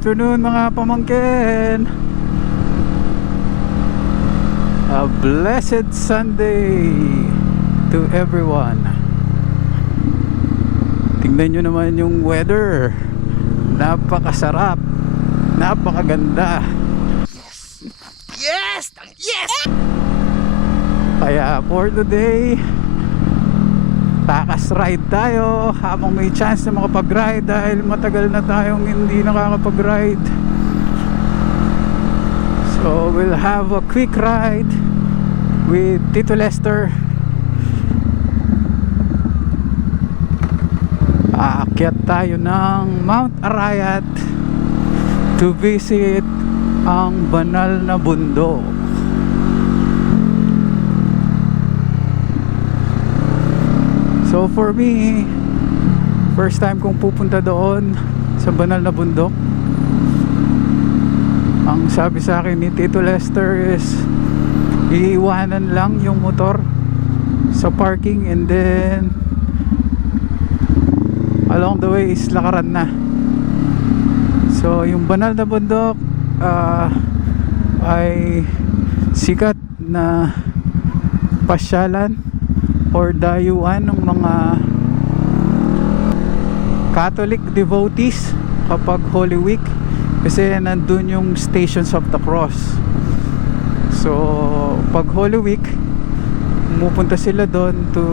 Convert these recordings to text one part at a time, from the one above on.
afternoon mga pamangkin. A blessed Sunday to everyone. Tingnan nyo naman yung weather. Napakasarap, napakaganda. Yes! Yes! Kaya for today, takas ride tayo habang may chance na makapag-ride dahil matagal na tayong hindi nakakapag-ride. So we'll have a quick ride with Tito Lester. Aakyat tayo ng Mount Arayat to visit ang banal na bundok. So for me, first time kong pupunta doon sa banal na bundok. Ang sabi sa akin ni Tito Lester is iiwanan lang yung motor sa parking and then along the way is lakaran na. So yung banal na bundok ay sikat na pasyalan or dayuan ng mga Catholic devotees kapag Holy Week, kasi nandun yung Stations of the Cross. So pag Holy Week, pumupunta sila doon to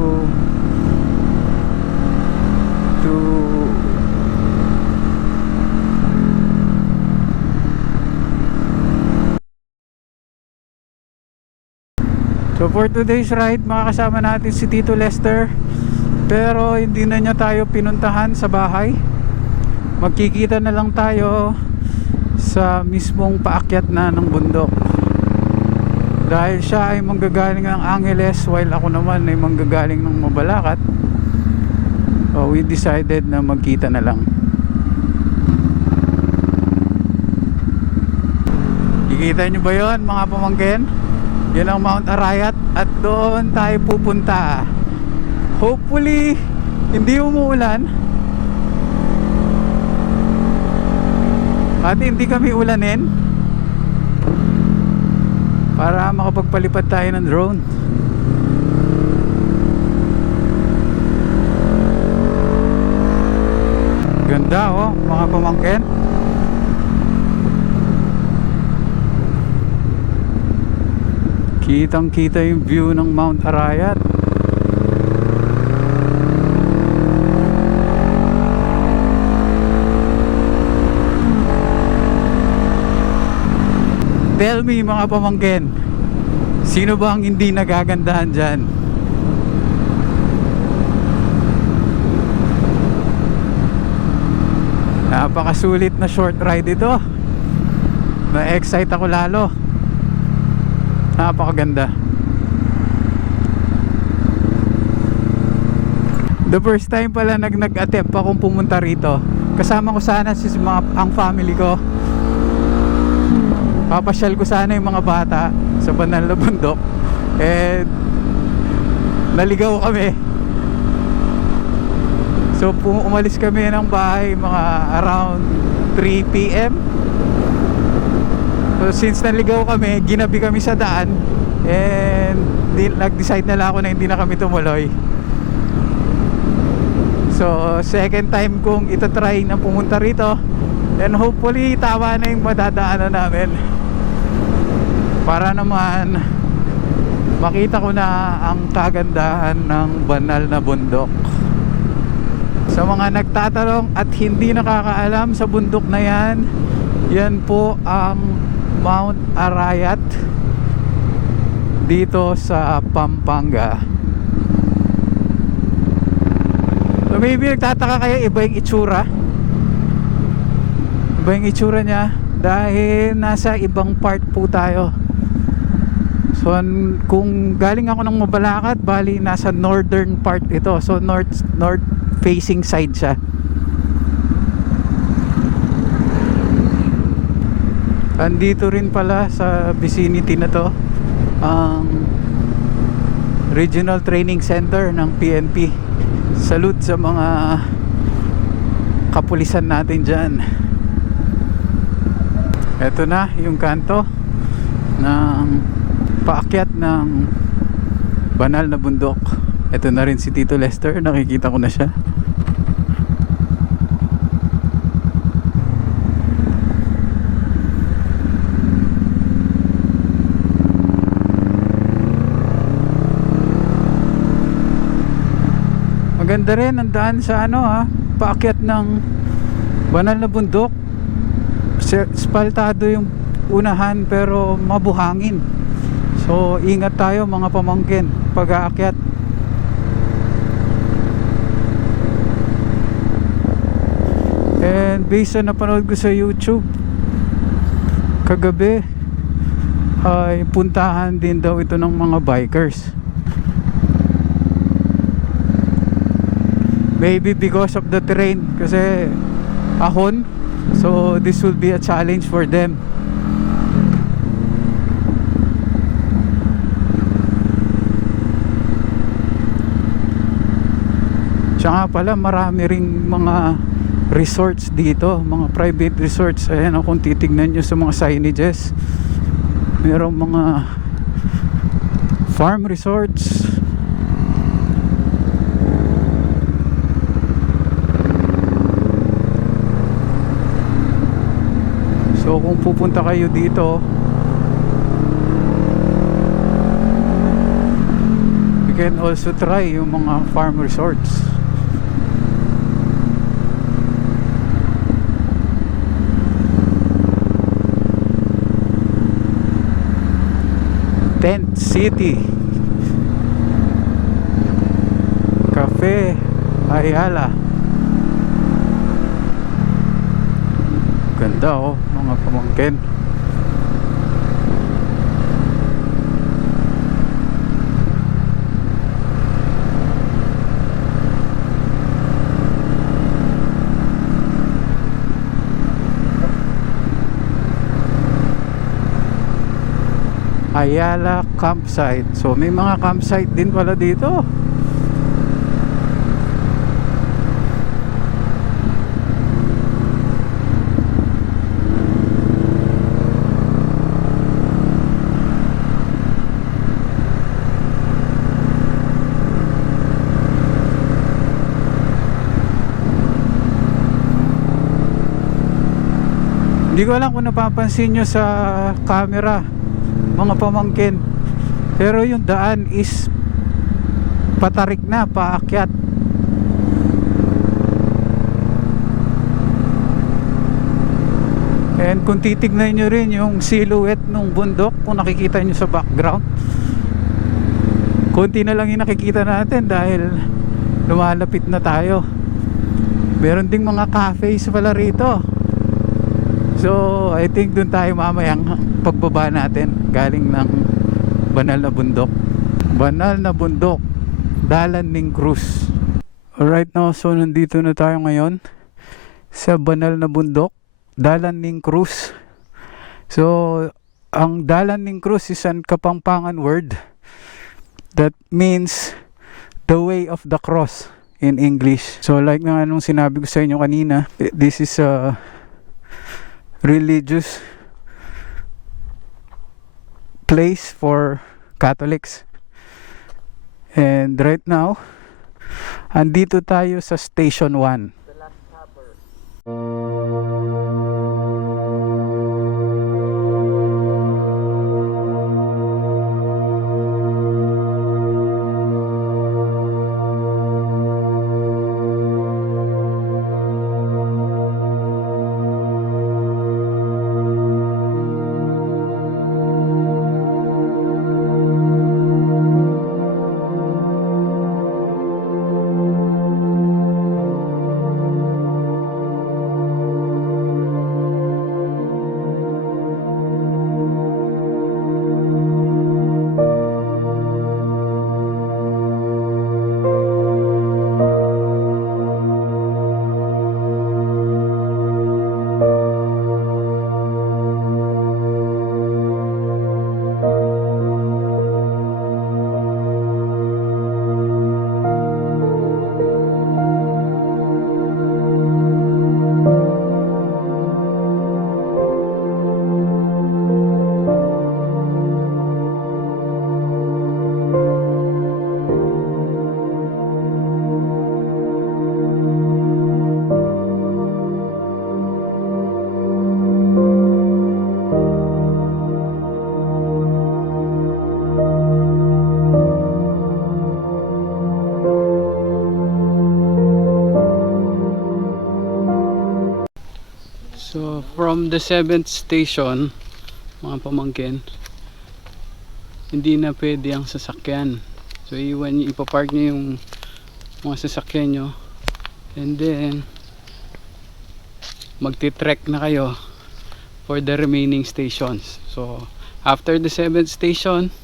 So for today's ride, makakasama natin si Tito Lester, pero hindi na niya tayo pinuntahan sa bahay. Magkikita na lang tayo sa mismong paakyat na ng bundok, dahil siya ay manggagaling ng Angeles while ako naman ay manggagaling ng Mabalacat. So we decided na magkita na lang. Kikita nyo ba yon mga pamangkin? Yan ang Mount Arayat at doon tayo pupunta. Hopefully hindi umuulan at hindi kami ulanin para makapagpalipad tayo ng drone. Ganda oh mga pamangkin. Kitang kita yung view ng Mount Arayat. Tell me mga pamangkin, sino ba ang hindi nagagandahan dyan? Napakasulit na short ride ito. Na-excite ako lalo. Napakaganda. The first time pala nag-attempt akong pumunta rito. Kasama ko sana ang family ko. Papasyal ko sana yung mga bata sa banal na bundok. And naligaw kami. So umalis kami ng bahay mga around 3 PM. So since naligaw kami, ginabi kami sa daan and nag-decide na lang ako na hindi na kami tumuloy. So second time kong itatry na pumunta rito, and hopefully tama na yung madadaanan namin para naman makita ko na ang kagandahan ng banal na bundok. Sa mga nagtatanong at hindi nakakaalam sa bundok na yan, yan po ang Mount Arayat dito sa Pampanga. So maybe nagtataka kayo, iba yung itsura. Iba yung itsura niya dahil nasa ibang part po tayo. So kung galing ako ng Mabalacat, bali nasa northern part ito. So north facing side siya. Andito rin pala sa vicinity na to ang Regional Training Center ng PNP. Salute sa mga kapulisan natin dyan. Eto na yung kanto ng paakyat ng banal na bundok. Eto na rin si Tito Lester, nakikita ko na siya. Maganda rin ang daan sa paakyat ng banal na bundok. Spaltado yung unahan pero mabuhangin. So ingat tayo mga pamangkin pag aakyat. And based on napanood ko sa YouTube kagabi, ay puntahan din daw ito ng mga bikers. Maybe because of the terrain, kasi ahon. So this will be a challenge for them. Tsaka pala marami ring mga resorts dito, mga private resorts. Ayan, kung titignan nyo sa mga signages, merong mga farm resorts. So kung pupunta kayo dito, you can also try yung mga farm resorts. Tent City Cafe Ayala. Ganda mga pamangkin. Ayala campsite. So may mga campsite din pala dito. Hindi ko alam kung napapansin nyo sa camera mga pamangkin, pero yung daan is patarik na, paakyat. And kung titignan nyo rin yung silhouette ng bundok, kung nakikita nyo sa background, konti na lang yung nakikita natin dahil lumalapit na tayo. Meron ding mga cafes pala rito. So I think dun tayo mamayang pagbaba natin galing ng banal na bundok. Banal na bundok, Dalan ng Cruz. Alright now, so nandito na tayo ngayon sa banal na bundok, Dalan ng Cruz. So ang Dalan ng Cruz is an Kapampangan word that means the way of the cross in English. So like na anong sinabi ko sa inyo kanina, this is a religious place for Catholics. And right now, andito tayo sa Station 1. The Last Supper. from the 7th station, mga pamangkin, hindi na pwede ang sasakyan. So ipapark nyo yung mga sasakyan nyo, and then magti-trek na kayo for the remaining stations. So after the 7th station,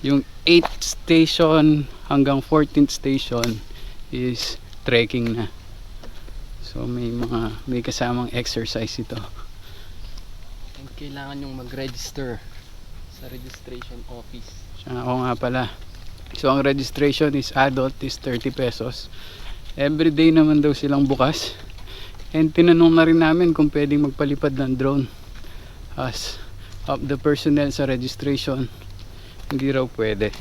yung 8th station hanggang 14th station is trekking na. So may kasamang exercise ito. And kailangan yung mag-register sa registration office. Oo nga pala. So ang registration is adult is 30 pesos. Everyday naman daw silang bukas. And tinanong na rin namin kung pwedeng magpalipad ng drone as of the personnel sa registration. Hindi raw pwede.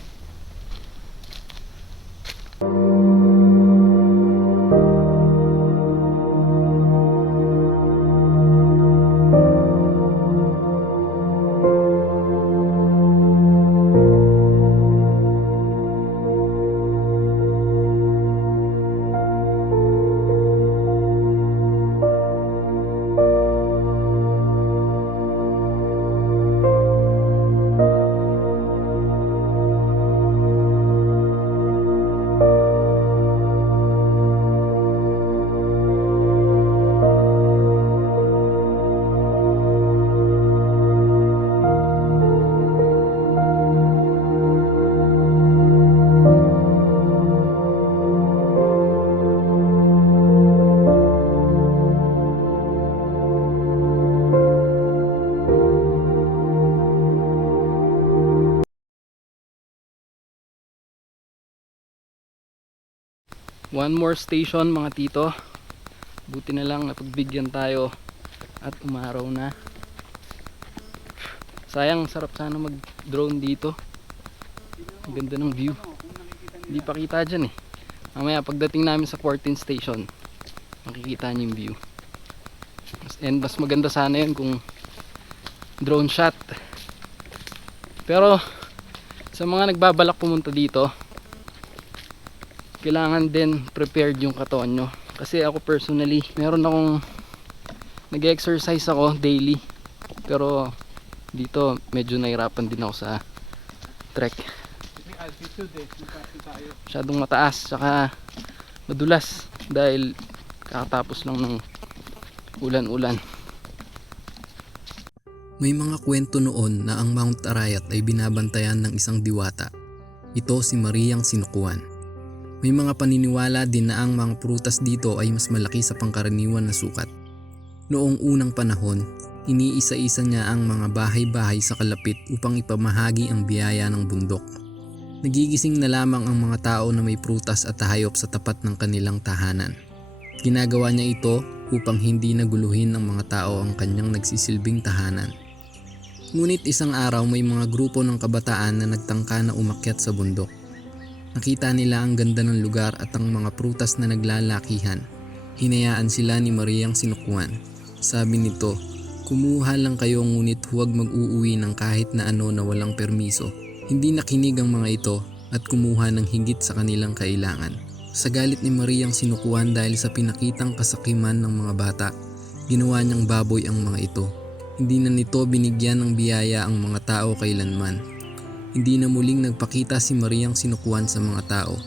One more station mga tito. Buti na lang napagbigyan tayo at umaraw na. Sayang, sarap sana mag drone dito. Ang ganda ng view. Hindi pa kita dyan eh. Mamaya pagdating namin sa 14th station, makikita niyo yung view. And mas maganda sana yun kung drone shot. Pero sa mga nagbabalak pumunta dito, kailangan din prepared yung katawan nyo. Kasi ako personally, meron akong nag-exercise ako daily, pero dito medyo nahirapan din ako sa trek. Masyadong mataas, saka madulas dahil kakatapos lang ng ulan-ulan. May mga kwento noon na ang Mount Arayat ay binabantayan ng isang diwata. Ito si Mariang Sinukuan. May mga paniniwala din na ang mga prutas dito ay mas malaki sa pangkaraniwan na sukat. Noong unang panahon, iniisa-isa niya ang mga bahay-bahay sa kalapit upang ipamahagi ang biyaya ng bundok. Nagigising na lamang ang mga tao na may prutas at hayop sa tapat ng kanilang tahanan. Ginagawa niya ito upang hindi naguluhin ng mga tao ang kanyang nagsisilbing tahanan. Ngunit isang araw may mga grupo ng kabataan na nagtangka na umakyat sa bundok. Nakita nila ang ganda ng lugar at ang mga prutas na naglalakihan. Hinayaan sila ni Mariang Sinukuan. Sabi nito, kumuha lang kayo ngunit huwag mag-uuwi ng kahit na ano na walang permiso. Hindi nakinig ang mga ito at kumuha ng higit sa kanilang kailangan. Sa galit ni Mariang Sinukuan dahil sa pinakitang kasakiman ng mga bata, ginawa niyang baboy ang mga ito. Hindi na nito binigyan ng biyaya ang mga tao kailanman. Hindi na muling nagpakita si Mariang Sinukuan sa mga tao.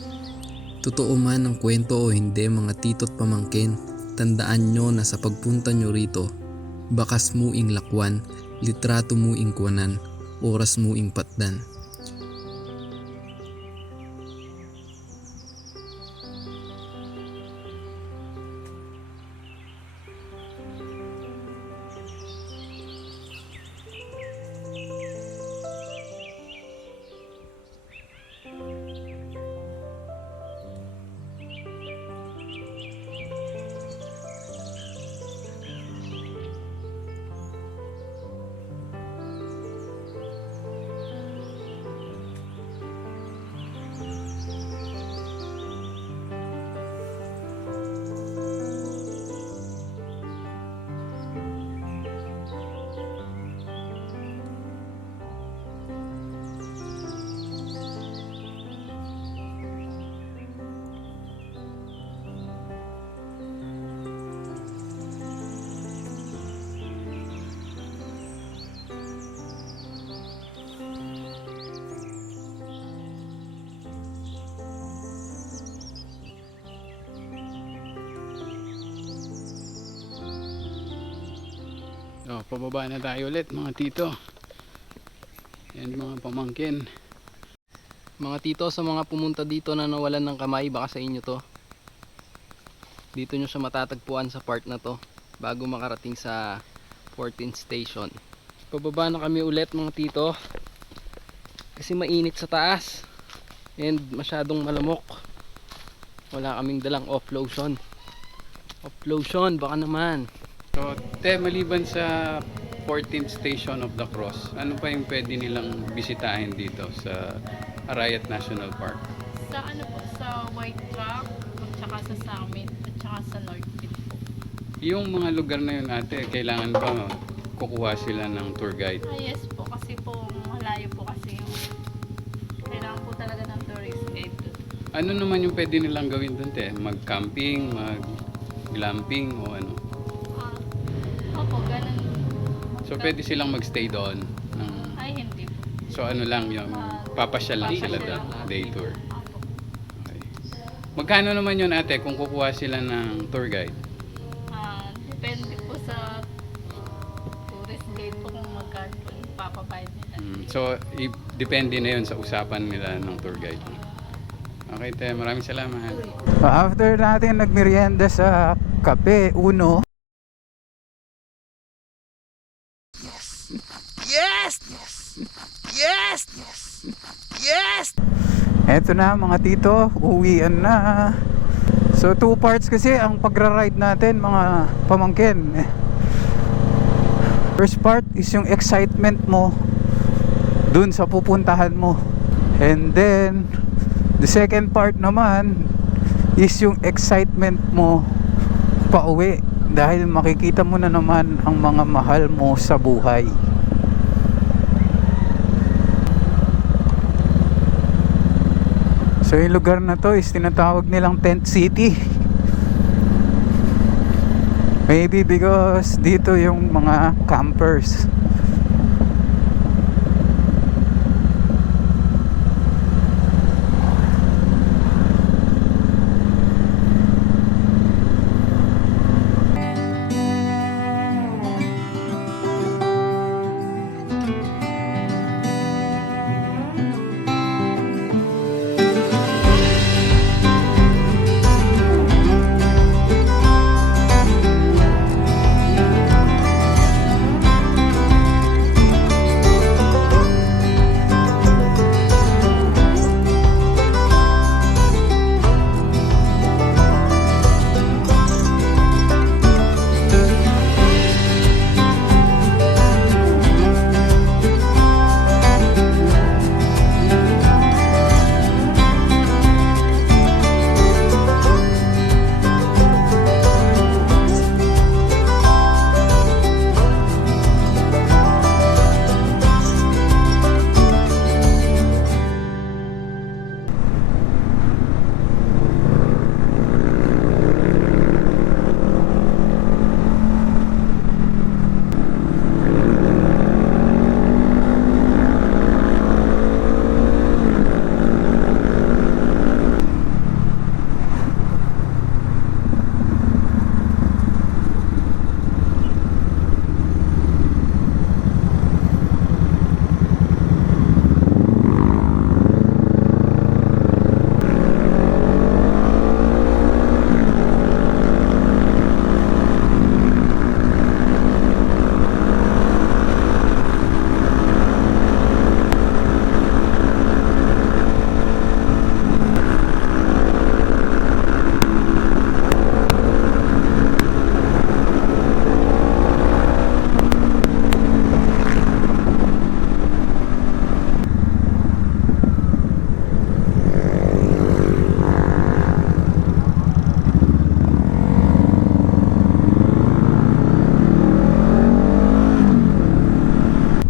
Totoo man ang kwento o hindi mga tito't pamangkin, tandaan nyo na sa pagpunta nyo rito, bakas mo ing lakwan, litrato mo ing kuwanan, oras mo ing patdan. pababa na tayo ulit mga tito and mga pamangkin. Mga tito, sa mga pumunta dito na nawalan ng kamay, baka sa inyo to. Dito nyo siya matatagpuan sa part na to bago makarating sa 14th station. Pababa na kami ulit mga tito kasi mainit sa taas and masyadong malamok. Wala kaming dalang off lotion. Off lotion baka naman. So, maliban sa 14th Station of the Cross, ano pa yung pwede nilang bisitahin dito sa Arayat National Park? Sa ano po, sa White Rock, at saka sa Summit, at saka sa Northfield po. Yung mga lugar na yun ate, kailangan ba kukuha sila ng tour guide? Yes po, kasi po malayo po kasi yung kailangan po talaga ng tourist guide doon. Ano naman yung pwede nilang gawin doon te? Mag-camping, mag-glamping o ano? Opo, ganun. So pwede silang magstay doon? Ay, hindi po. So ano lang yung papasyal lang sila doon, Papasyal lang. day tour. Opo. Okay. Magkano naman yun ate kung kukuha sila ng tour guide? Depende po sa tourist guide po kung magkano po yung papabayad nila. So depende na yun sa usapan nila ng tour guide. Okay te, maraming salamat. After natin nagmerienda sa Cafe Uno, eto na mga tito, uwian na. So 2 parts kasi ang pagra-ride natin mga pamangkin. First part is yung excitement mo dun sa pupuntahan mo. And then the second part naman is yung excitement mo pauwi dahil makikita mo na naman ang mga mahal mo sa buhay. So yung lugar na to is tinatawag nilang Tent City. Maybe because dito yung mga campers.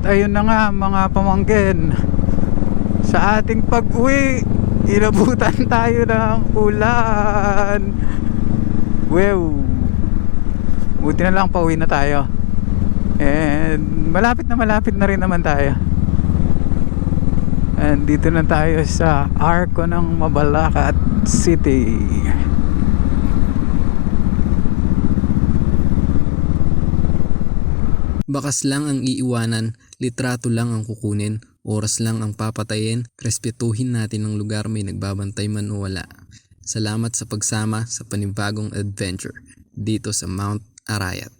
Ayun na nga mga pamangkin, sa ating pag-uwi inabutan tayo ng ulan. Wow, buti na lang pauwi na tayo. And malapit na rin naman tayo. And dito na tayo sa Arco ng Mabalacat City. Bakas lang ang iiwanan, litrato lang ang kukunin, oras lang ang papatayin, respetuhin natin ang lugar may nagbabantay man o wala. Salamat sa pagsama sa panibagong adventure dito sa Mount Arayat.